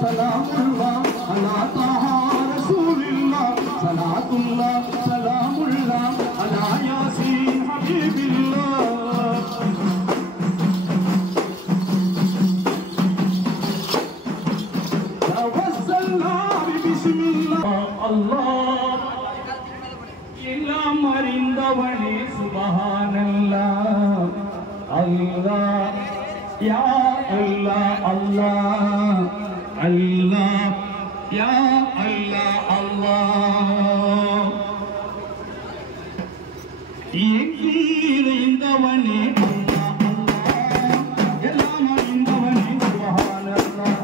सलामुल्लाह अला ताहा रसूलिल्लाह सलातुल्लाह सलामुल्लाह अला यासीन हबीबिल्लाह तवस्सलना बिस्मिल्लाह अल्लाह எல்லாம் அறிந்தவனே சுப்ஹானல்லாஹ் அல்லாஹ் யா அல்லாஹ் அல்லாஹ் அல்லாஹ் யா அல்லாஹ் அல்லாஹ் எங்கும் நிறைந்தவனே அல்லாஹ் அல்லாஹ் எல்லாம் அறிந்தவனே சுப்ஹானல்லாஹ்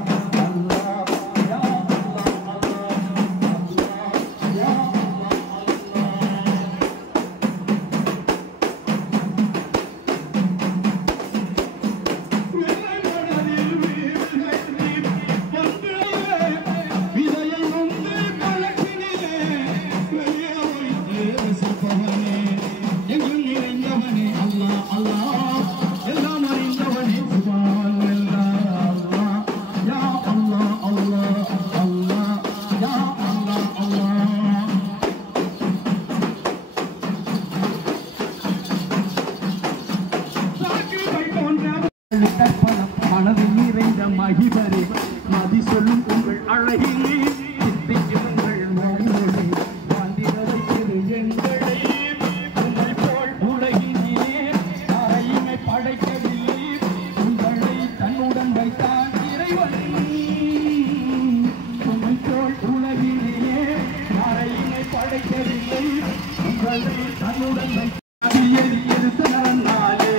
மனதில் நிறைந்த மகிபரே மதி சொல்லும் உங்கள் அழகிலே சித்திக்குங்கள் மொழி காந்திரவை திரு எங்களை உங்கள் போல் உலகினிலே அறையுமை படைக்கவில்லை உங்களை தன்னுடன் வைத்தான் இறைவன் உங்கள் போல் உலகினிலே அறையுமை படைக்கவில்லை உங்களை தன்னுடன் வைத்தான் நாளே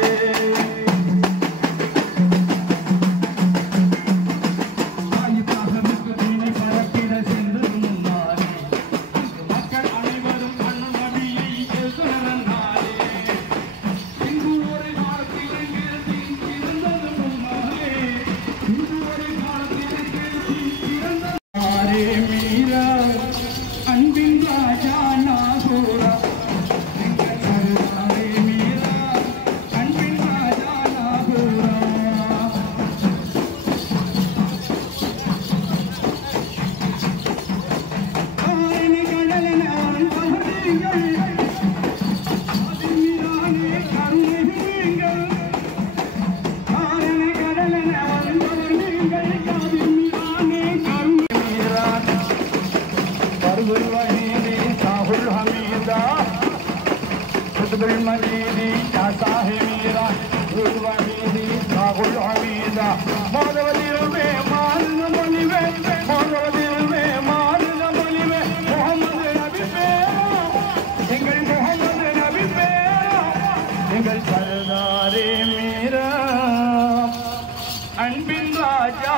المجيد يا صاحب ميرا الوحيد صاحب الحميد ماذا ودير में मान नमोनी में माذा وديर में मान नमोनी में मोहम्मद नबी पे एंगल मोहम्मद नबी पे एंगल सरदारे मेरा अनबिन राजा